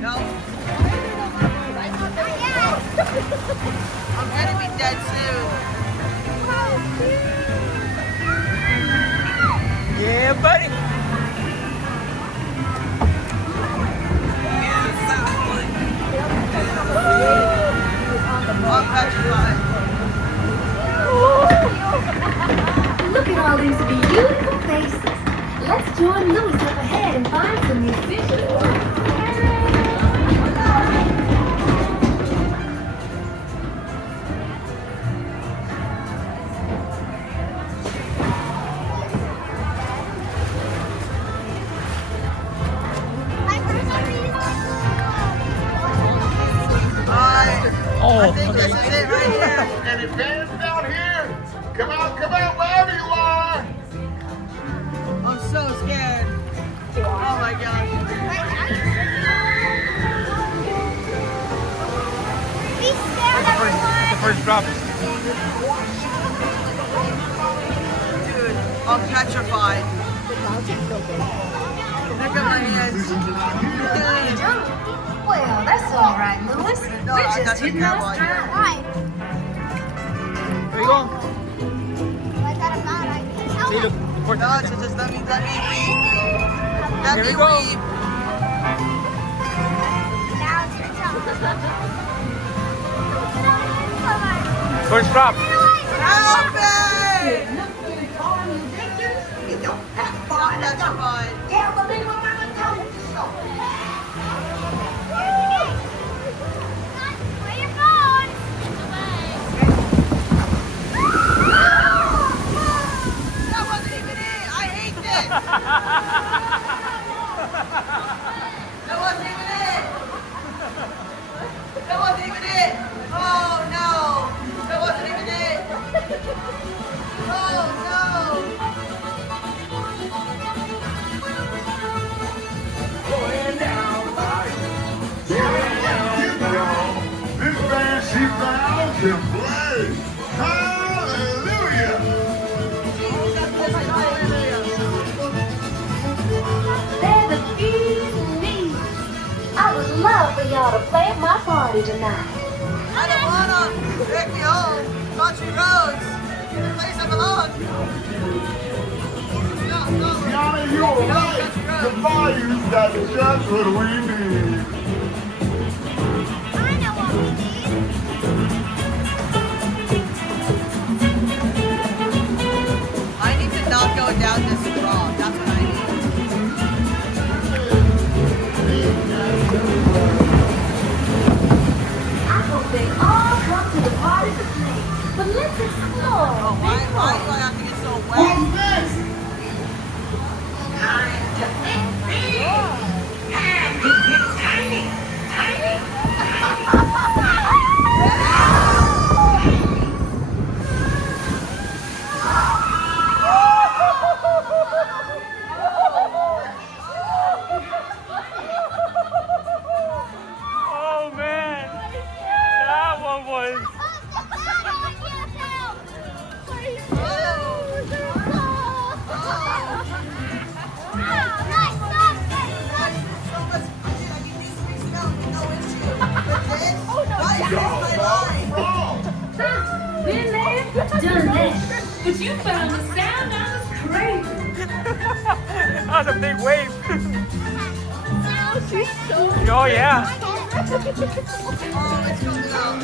No. I'm gonna be dead soon. Yeah, buddy. I'm petrified. Look at all these beautiful faces. Let's join Louis up ahead and find some musicians. I think this is it right here. Any fans down here? Come out, wherever you are. I'm so scared. Oh my gosh. The first drop. Dude, I'm petrified. Look at my hands. Well, that's all right, Louis. No, We're that's just a hitting terrible our idea. stride. Where you going? See, look, the first No, just let me weep. Let Here me we go. weep. First drop. Help me! I'm petrified. That wasn't even it. I hate this. That wasn't even it. That wasn't even it. Oh no. That wasn't even it. Oh no. This band she found can play. Hallelujah. They're the Beatles. I would love for y'all to play at my party tonight. I don't wanna. Pick me home. Country roads. The place I belong. Tiana, you were right. The bayous, that's just what we need. I need to not go down this wrong. That's what I need. I hope they all come to the party to play. But let's explore. Oh, why do I have to get so wet? Who's next? Oh man, that one was. Been there, done that. But you found the sound I was crazy. That was a big wave. She's so Oh yeah. Oh, it's coming out.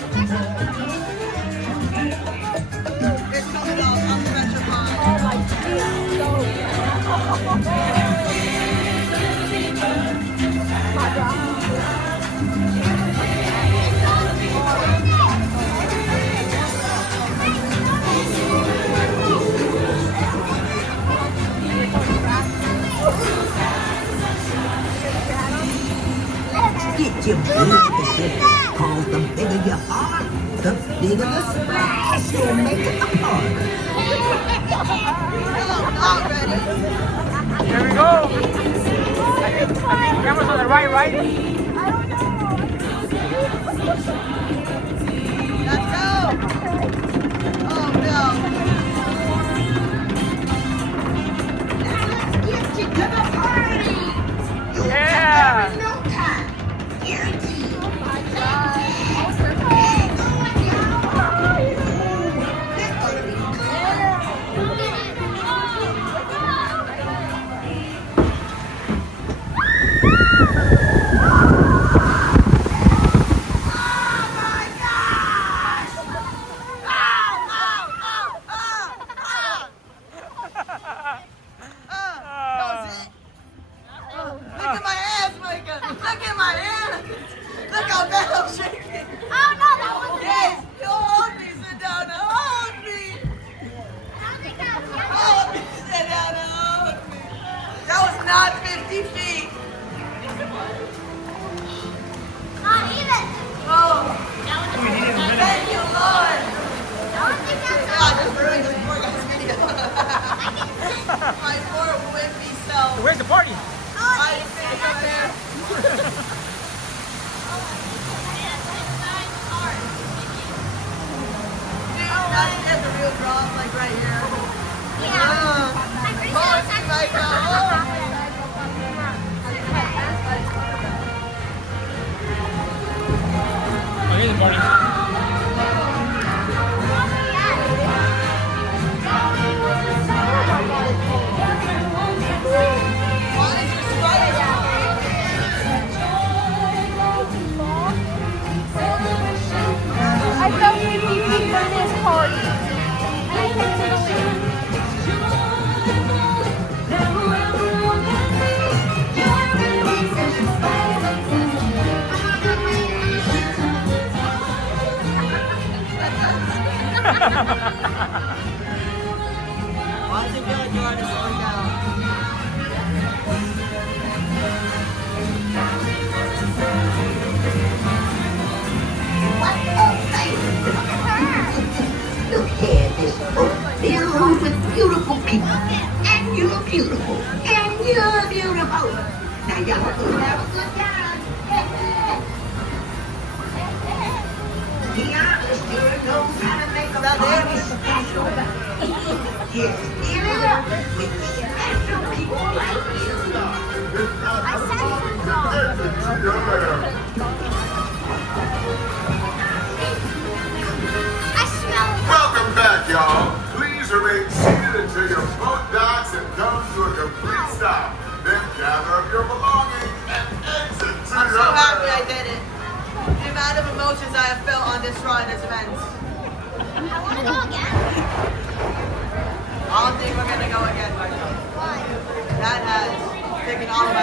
It's coming out. I'm petrified. Oh my God. Get your big, cause the bigger you are, the bigger the splash you'll make at the party. Not ready. Here we go. Camera's on the right, right? Let's go. Oh no. Let's get you to the party. You'll Yeah. have there in no time. Get That's a real drop, like right here. I'm pretty sure Okay, the party. I felt MVP for this party. I picked it away. Why does it feel like you're on a slowing down? Look here, this boat filled with beautiful people. And you're beautiful. And you're beautiful. Now y'all go have a good time. Tiana sure knows how to make a party special. Yes, fill it up with special people like you. Welcome back, y'all. Please remain seated until your boat docks and comes to a complete stop. Then gather up your belongings and exit to I'm your so happy I bed. did it. The amount of emotions I have felt on this ride is immense. I want to go again. I don't think we're gonna go again right now. Why? That has taken all of my